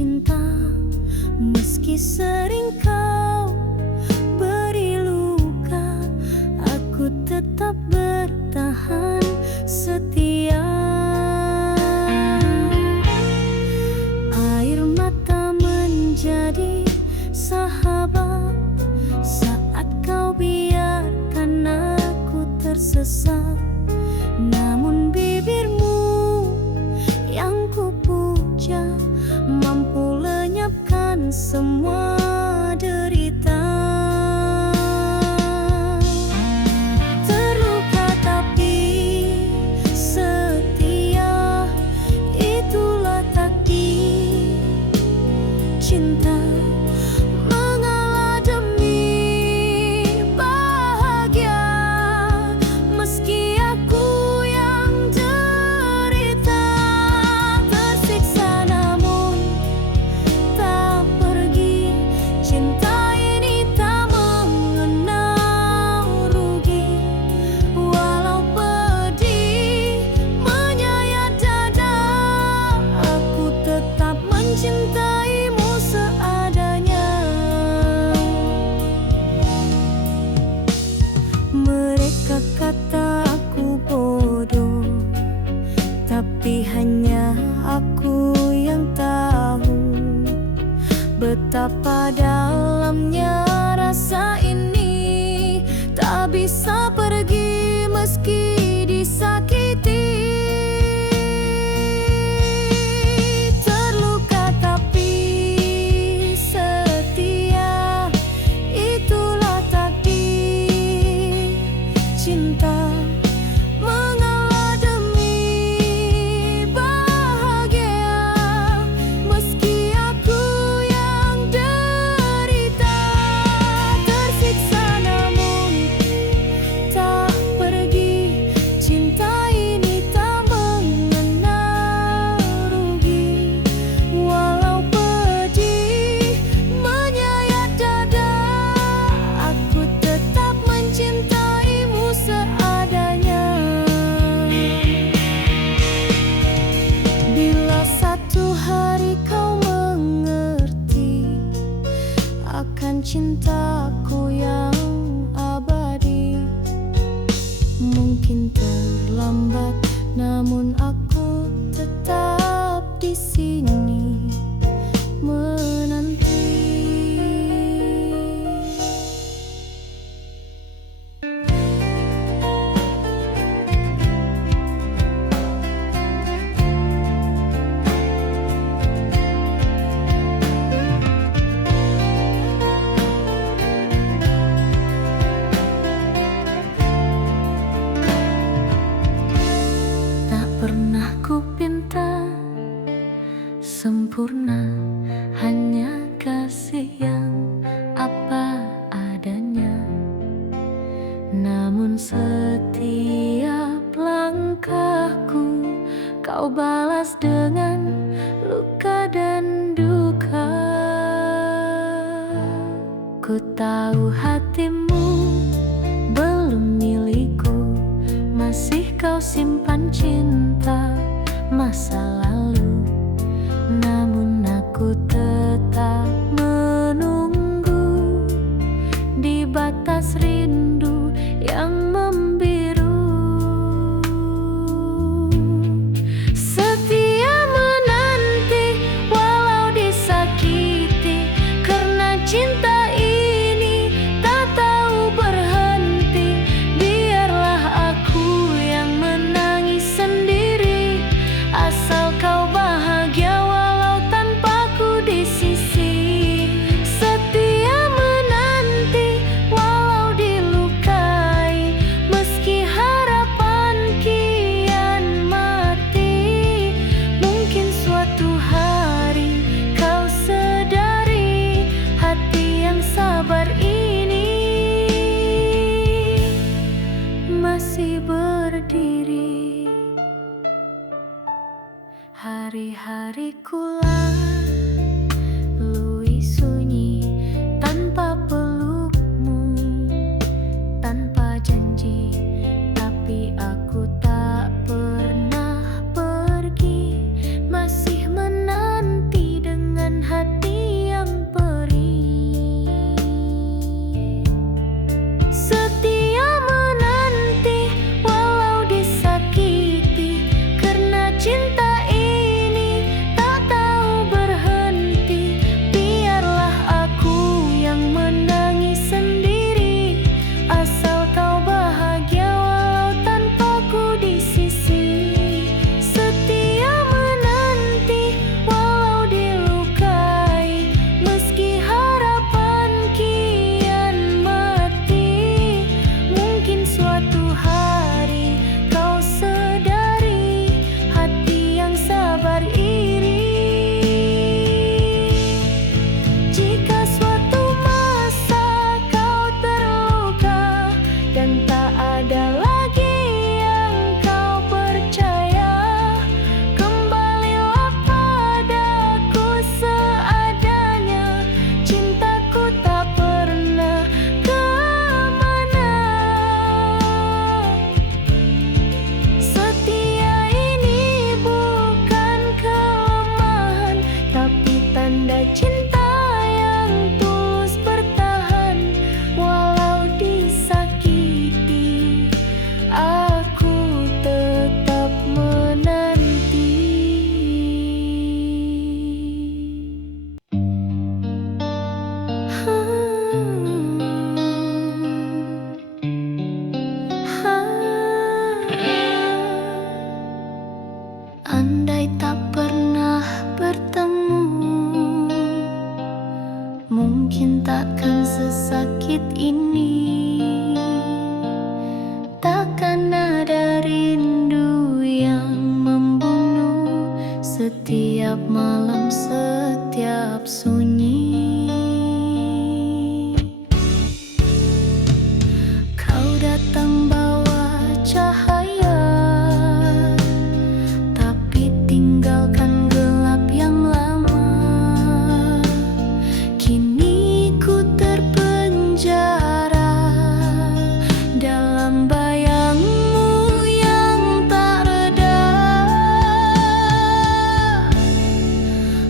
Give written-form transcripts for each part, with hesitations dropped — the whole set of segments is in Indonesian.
cinta, meski sering kau beri luka, aku tetap bertahan setia. Air mata menjadi sahabat saat kau biarkan aku tersesat. Namun bibirmu yang kupuja mampu lenyapkan semua derita. Terluka tapi setia, itulah takdir cinta. Mengalah demi bahagia, meski aku yang derita. Tersiksa namun tak pergi, cinta ini tak mengenal rugi. Walau pedih menyayat dada, aku tetap mencintaimu seadanya. Mereka kata aku bodoh, tapi hanya aku yang tahu betapa dalamnya rasa ini. Tak bisa pergi meski disakiti. Terluka tapi setia, itulah takdir cinta. Mengalah demi bahagia, meski aku yang derita. Tersiksa namun tak pergi, cinta ini tak mengenal rugi. Walau pedih menyayat dada, aku tetap mencintaimu seadanya. Bila satu hari kau mengerti akan cintaku yang abadi, mungkin terlambat, namun aku tetap di sini menanti. Tak pernah ku pinta sempurna, hanya kasih yang apa adanya. Namun setiap langkahku kau balas dengan luka dan duka. Ku tahu hatimu belum milikku, masih kau simpan cinta masa lalu. Namun aku tetap menunggu di batas rindu yang membiru. Setia menanti walau disakiti, karena cinta ini tak tahu berhenti. Biarlah aku yang menangis sendiri, asal kau bahagia walau tanpaku di sisi. Setia menanti walau dilukai, meski harapan kian mati. Mungkin suatu hari kau sedari hati yang sabar ini masih berdiri. Hari-hariku lalui sunyi tanpa pelukmu, tanpa janji, tapi aku tak pernah pergi, masih menanti dengan Setiap malam, setiap sunyi, kau datang bawa cahaya, tapi tinggalkan gelap yang lama. Kini ku terpenjara dalam bayangmu yang tak reda.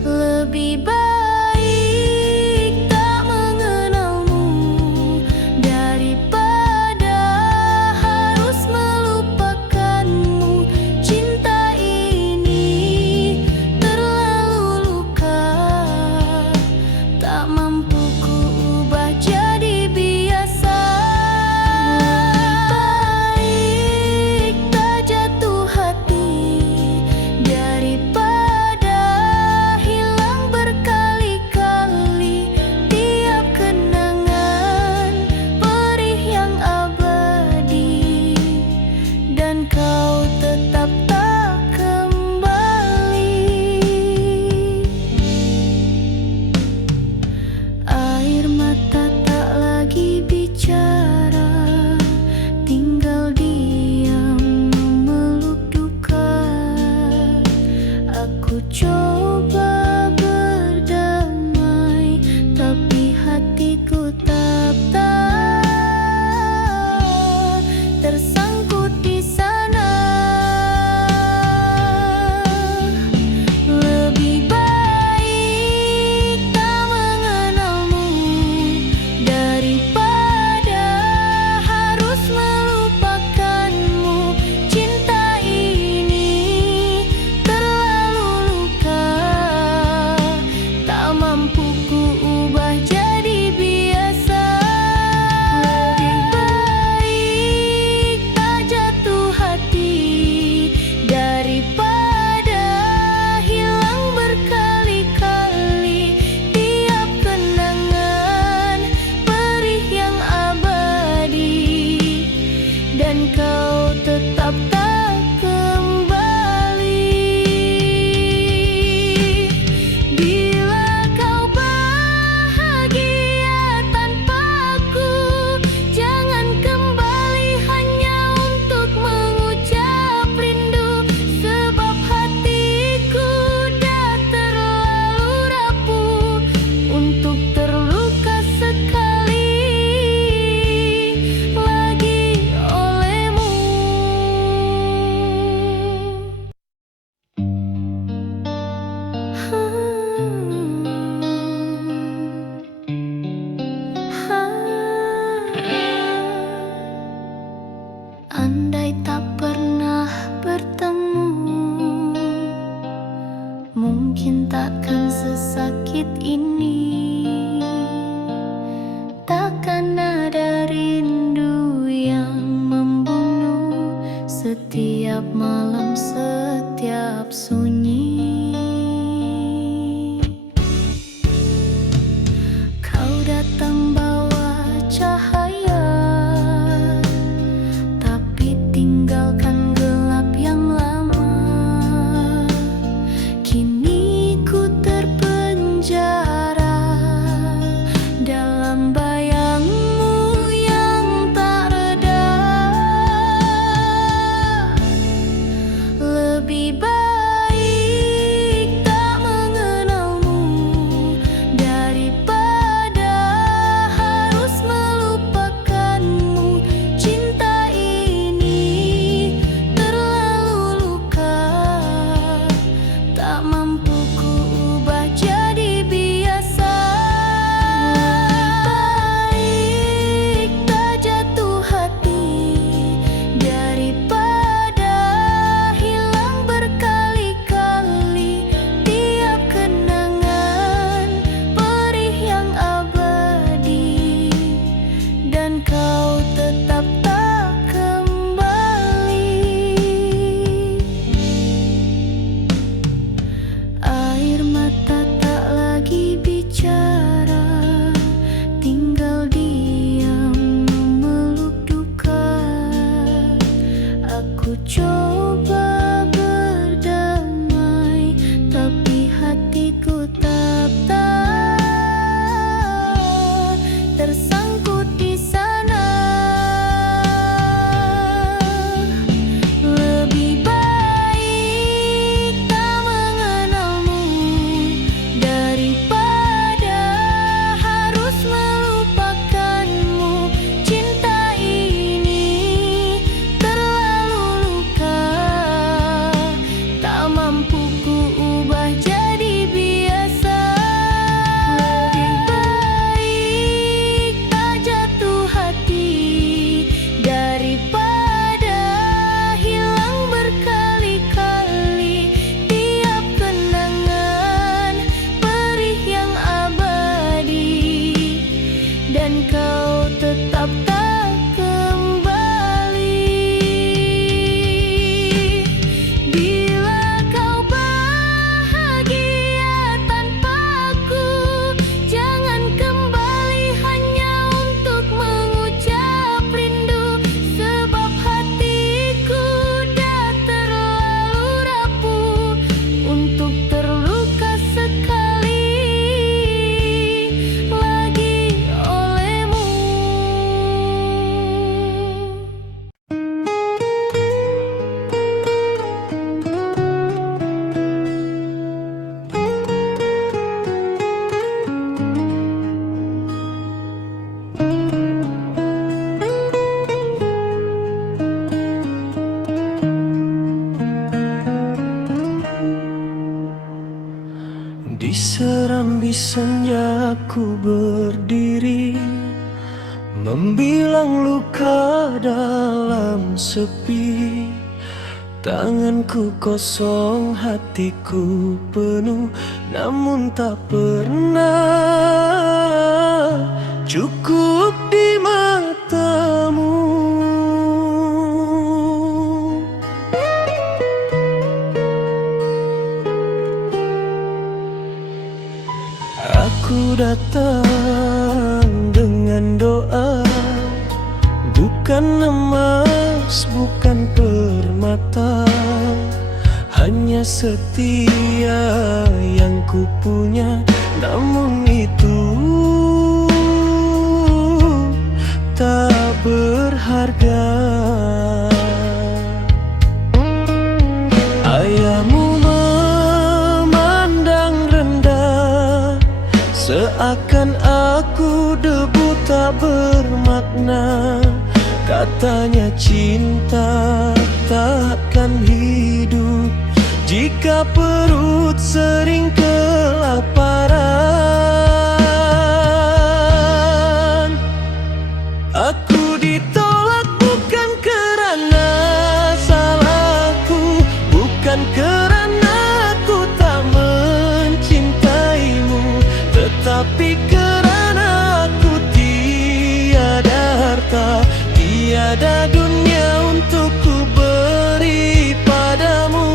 Lebih baik tak mengenalmu daripada harus melupakanmu. Cinta ini terlalu luka, tak mampu ku ubah jadi biasa. Baik tak jatuh hati daripada hilang berkali-kali. Tiap kenangan perih yang abadi, dan kau tetap tak kembali. Air mata tak lagi bicara, tinggal diam memeluk duka. Aku coba berdamai, tapi hatiku tetap tersangkut di sana. Lebih baik tak mengenalmu daripada harus melupakanmu. Cinta ini terlalu luka, tak mampu ku ubah jadi biasa. Lebih baik tak jatuh hati daripada hilang berkali-kali. Tiap kenangan perih yang abadi, dan kau tetap tak kembali. Bila kau bahagia tanpaku, jangan kembali hanya untuk mengucap rindu. Sebab hatiku dah terlalu rapuh untuk terluka sekali lagi olehmu. Andai tak pernah bertemu, mungkin takkan sesakit ini. Takkan ada rindu yang membunuh setiap malam, setiap sunyi. Kau datang bawa cahaya, tapi tinggalkan gelap yang lama. Kini ku terpenjara Di serambi senja ku berdiri, membilang luka dalam sepi. Tanganku kosong, hatiku penuh, namun tak pernah cukup di matamu. Aku datang dengan doa, bukan emas, bukan permata, hanya setia yang ku punya. Namun itu tak berharga. Ayahmu memandang rendah, seakan aku debu tak bermakna. Katanya cinta takkan hidup jika perut sering kelaparan. Aku ditolak bukan kerana salahku, bukan kerana aku tak mencintaimu, tetapi kerana aku tiada harta, tiada dunia untuk ku beri padamu.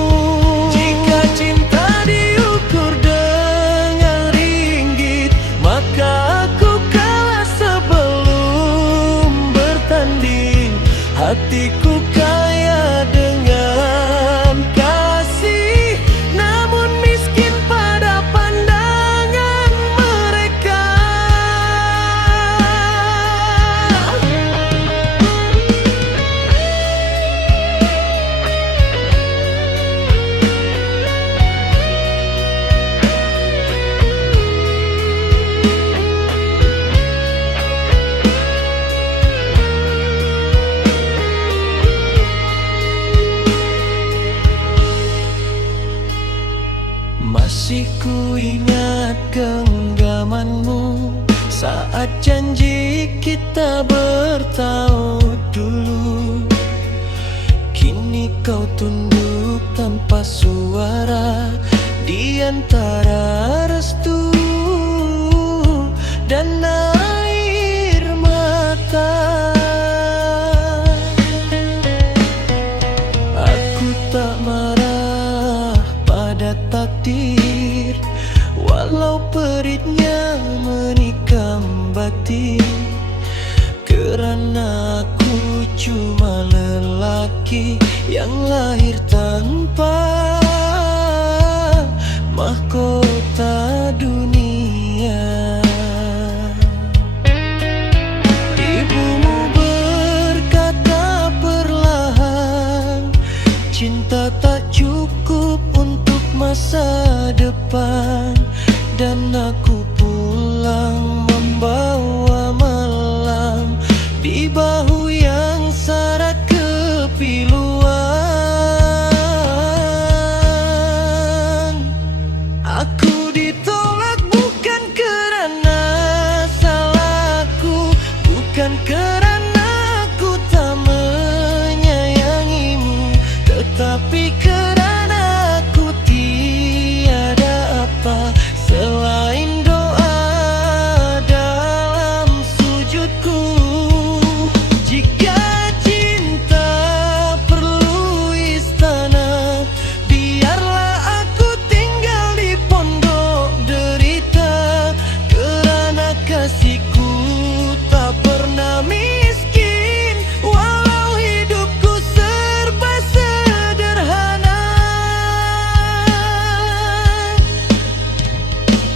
Jika cinta diukur dengan ringgit, maka aku kalah sebelum bertanding. Hatiku kaya dengan kasih, namun miskin pada pandangan mereka. Masih ku ingat genggamanmu saat janji kita bertaut dulu. Kini kau tunduk tanpa suara di antara restu dan air mata. Aku tak marah pada takdir, walau peritnya menikam batin. Kerana aku cuma lelaki yang lahir tanpa mahkota dunia. Ibumu berkata perlahan, cinta tak cukup untuk masa depan. Dan aku pulang membawa malam di bahu yang syarat kepiluan. Aku ditolak bukan kerana salahku, bukan kerana aku tak menyayangimu, tetapi kerana aku tiada apa selain doa dalam sujudku. Jika cinta perlu istana, biarlah aku tinggal di pondok derita. Kerana kasihku tak pernah miskin, walau hidupku serba sederhana.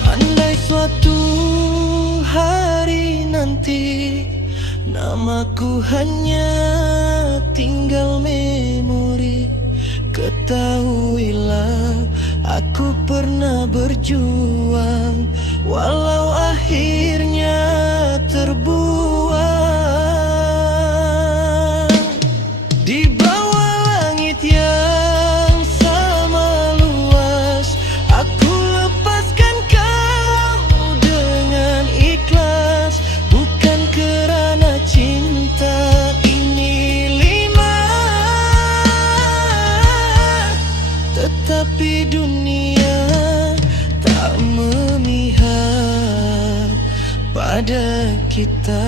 Andai suatu hari nanti namaku hanya tinggal memori, ketahuilah aku pernah berjuang, walau akhirnya terbuang. Di bawah langit yang sama luas, aku lepaskan ada kita.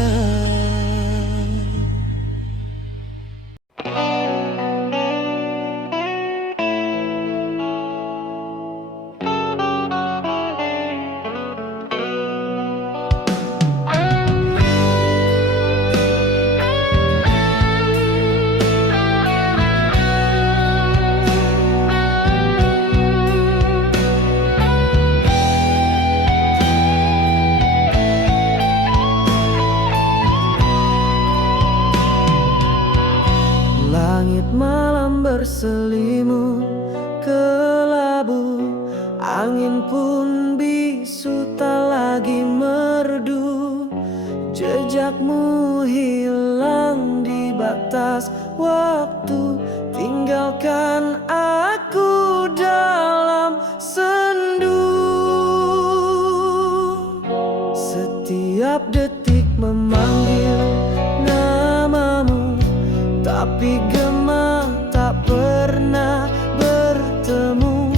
Langit malam berselimut kelabu, angin pun bisu tak lagi merdu. Jejakmu hilang di batas waktu, tinggalkan aku dalam sendu. Setiap detik memanggil namamu, tapi gema tak pernah bertemu.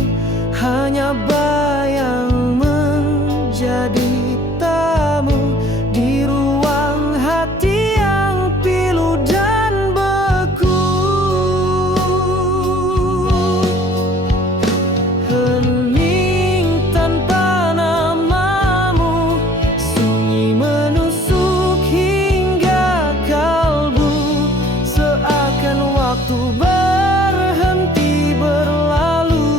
Hanya bayang menjadi tamu di ruang hati yang pilu dan beku. Hening tanpa namamu, sunyi menusuk hingga kalbu. Seakan waktu berhenti berlalu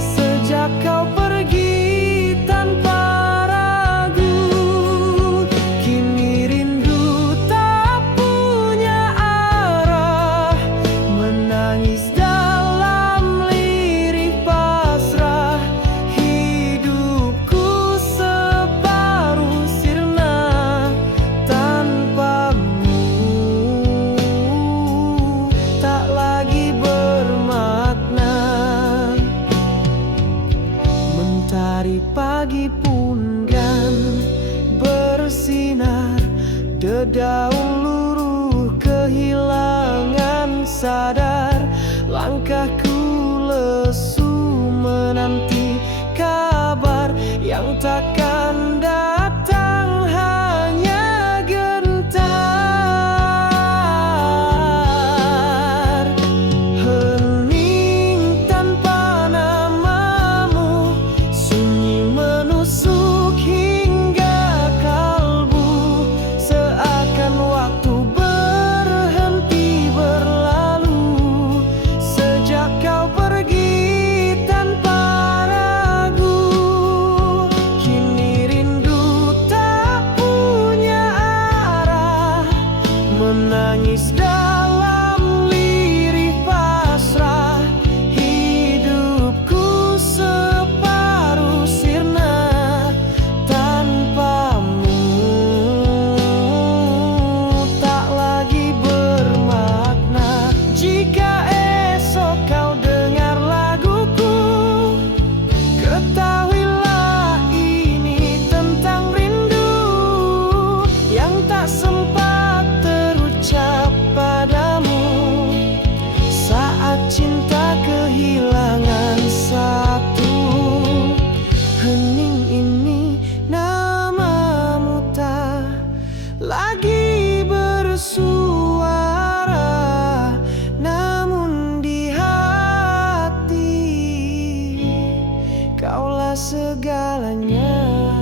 sejak kau pergi tanpa ragu. Kini rindu tak punya arah, menangis dalam lirih pasrah. Hidupku separuh sirna tanpamu, tak lagi bermakna. Mentari pagi pun kan bersinar, dedaunan luruh kehilangan sadar. Langkahku lesu menanti kabar yang takkan datang, hanya gentar. Hening tanpa namamu, sunyi menusuk hingga kalbu. Seakan waktu berhenti berlalu sejak kau pergi tanpa ragu. Kini rindu tak punya arah, menangis dalam lirih pasrah. Hidupku separuh sirna tanpamu, tak lagi bermakna. Jika esok kau dengar laguku, ketahuilah ini tentang rindu yang tak sempat terucap padamu saat cinta kehilangan satu. Hening ini namamu tak lagi bersuara, namun di hati kaulah segalanya.